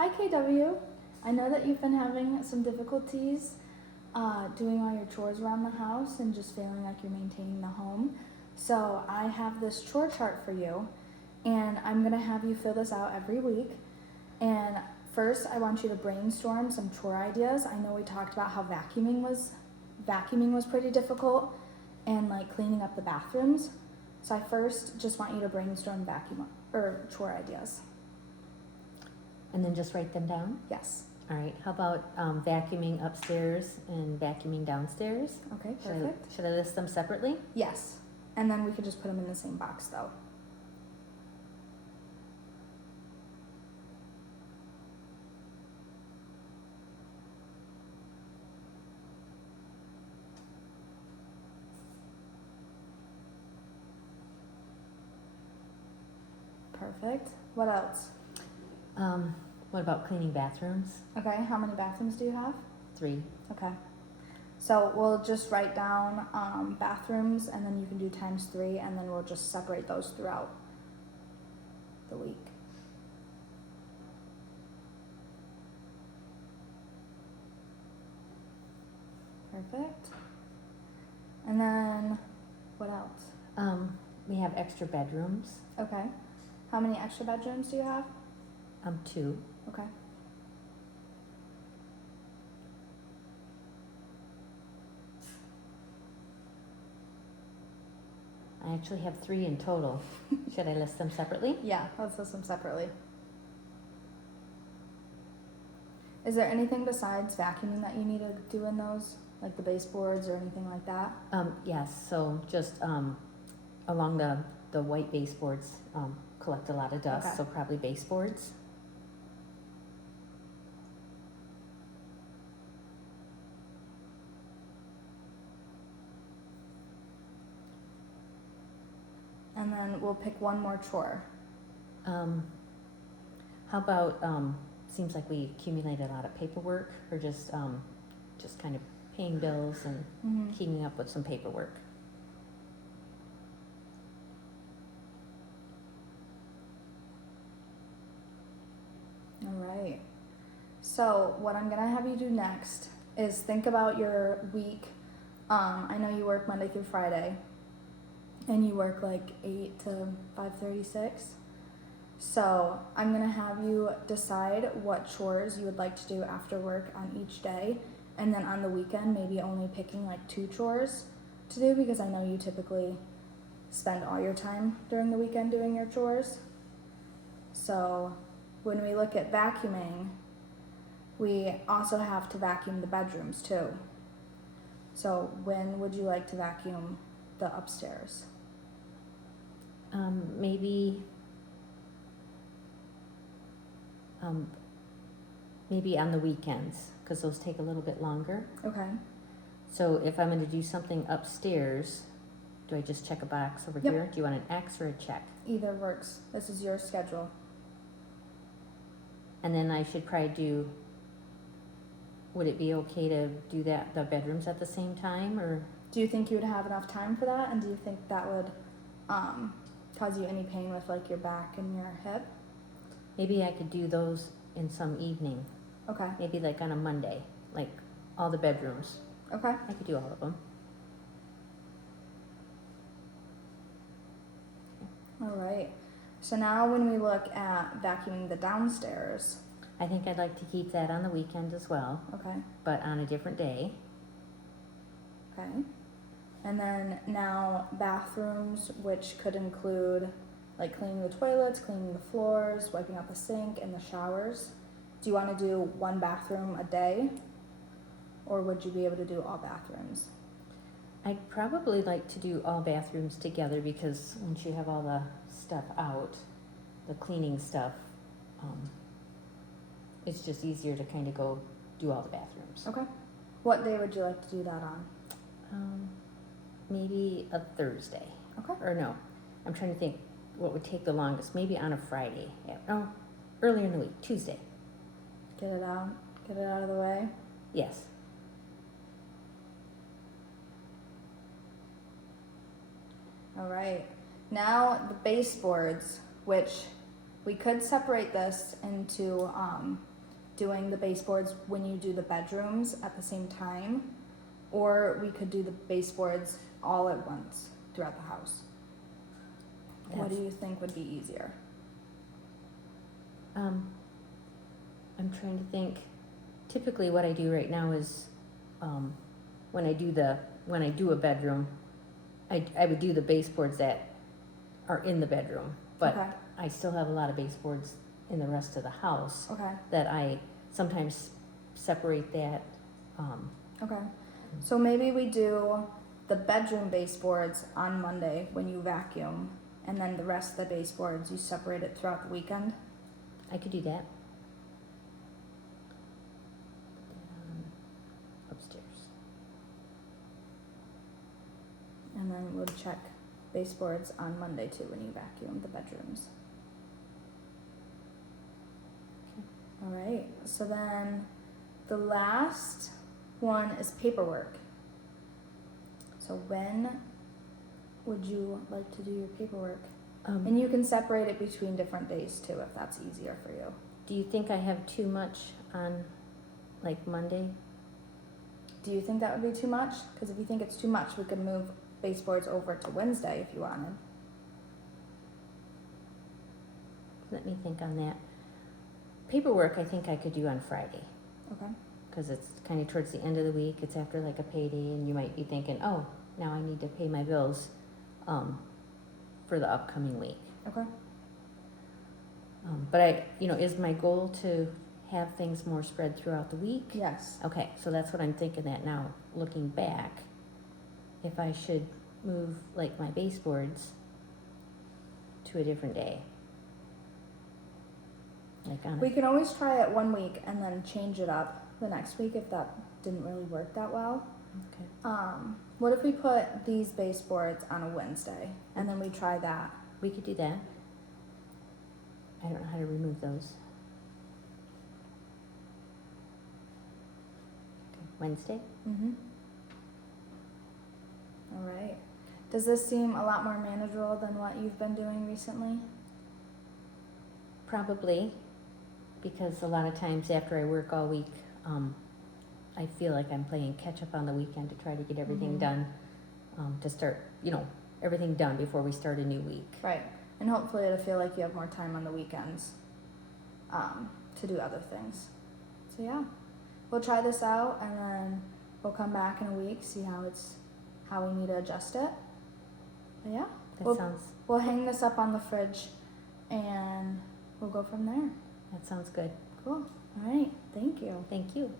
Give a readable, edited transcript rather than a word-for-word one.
Hi KW. I know that you've been having some difficulties doing all your chores around the house and just feeling like you're maintaining the home. So I have this chore chart for you, and I'm gonna have you fill this out every week. And first, I want you to brainstorm some chore ideas. I know we talked about how vacuuming was pretty difficult, and like cleaning up the bathrooms. So I first just want you to brainstorm vacuum or chore ideas. And then just write them down? Yes. All right, how about vacuuming upstairs and vacuuming downstairs? Okay, perfect. Should I list them separately? Yes. And then we could just put them in the same box though. Perfect. What else? What about cleaning bathrooms? Okay, how many bathrooms do you have? 3. Okay. So we'll just write down bathrooms, and then you can do ×3, and then we'll just separate those throughout the week. Perfect. And then what else? We have extra bedrooms, Okay. How many extra bedrooms do you have? 2. Okay. I actually have 3 in total. Should I list them separately? Yeah, let's list them separately. Is there anything besides vacuuming that you need to do in those? Like the baseboards or anything like that? Yes, so just along the white baseboards collect a lot of dust, Okay. so probably baseboards. And then we'll pick one more chore. How about, seems like we accumulate a lot of paperwork, or just kind of paying bills and Mm-hmm. keeping up with some paperwork. All right. So what I'm gonna have you do next is think about your week. I know you work Monday through Friday, and you work like 8 to 5:36. So I'm gonna have you decide what chores you would like to do after work on each day, and then on the weekend maybe only picking like 2 chores to do, because I know you typically spend all your time during the weekend doing your chores. So when we look at vacuuming, we also have to vacuum the bedrooms too. So when would you like to vacuum the upstairs? Maybe on the weekends, because those take a little bit longer. Okay. So if I'm going to do something upstairs, do I just check a box over Yep. here? Do you want an X or a check? Either works. This is your schedule. And then I should probably do, would it be okay to do the bedrooms at the same time, or? Do you think you would have enough time for that? And do you think that would cause you any pain with like your back and your hip? Maybe I could do those in some evening, Okay. maybe like on a Monday, like all the bedrooms. Okay. I could do all of them. All right. So now when we look at vacuuming the downstairs, I think I'd like to keep that on the weekend as well, okay. but on a different day. Okay. And then now bathrooms, which could include like cleaning the toilets, cleaning the floors, wiping out the sink and the showers. Do you want to do one bathroom a day? Or would you be able to do all bathrooms? I'd probably like to do all bathrooms together, because once you have all the stuff out, the cleaning stuff, it's just easier to kind of go do all the bathrooms. Okay. What day would you like to do that on? Maybe a Thursday. Okay. Or no, I'm trying to think what would take the longest. Maybe on a Friday. Yeah, no, earlier in the week, Tuesday. Get it out of the way. Yes. All right. Now the baseboards, which we could separate this into doing the baseboards when you do the bedrooms at the same time, or we could do the baseboards all at once throughout the house. What do you think would be easier? I'm trying to think. Typically, what I do right now is, when I do a bedroom, I would do the baseboards that are in the bedroom, but Okay. I still have a lot of baseboards in the rest of the house Okay. that I sometimes separate that. Okay. So maybe we do the bedroom baseboards on Monday when you vacuum, and then the rest of the baseboards you separate it throughout the weekend. I could do that. Upstairs. And then we'll check baseboards on Monday too when you vacuum the bedrooms. All right. So then the last one is paperwork. So when would you like to do your paperwork? And you can separate it between different days too if that's easier for you. Do you think I have too much on, like, Monday? Do you think that would be too much? Because if you think it's too much, we could move baseboards over to Wednesday if you wanted. Let me think on that. Paperwork, I think I could do on Friday, Okay. because it's kind of towards the end of the week. It's after like a payday, and you might be thinking, oh, now I need to pay my bills for the upcoming week. Okay. But is my goal to have things more spread throughout the week? Yes. Okay, so that's what I'm thinking that now, looking back, if I should move like my baseboards to a different day. Like on We can always try it one week and then change it up the next week if that didn't really work that well. Okay. What if we put these baseboards on a Wednesday and then we try that? We could do that. I don't know how to remove those. Okay. Wednesday? Mm-hmm. All right. Does this seem a lot more manageable than what you've been doing recently? Probably, because a lot of times after I work all week, I feel like I'm playing catch up on the weekend to try to get everything Mhm. done, to start, everything done before we start a new week. Right. And hopefully it'll feel like you have more time on the weekends to do other things. So yeah, we'll try this out and then we'll come back in a week, see how we need to adjust it. But yeah, That we'll hang this up on the fridge and we'll go from there. sounds good. Cool. All right. Thank you. Thank you.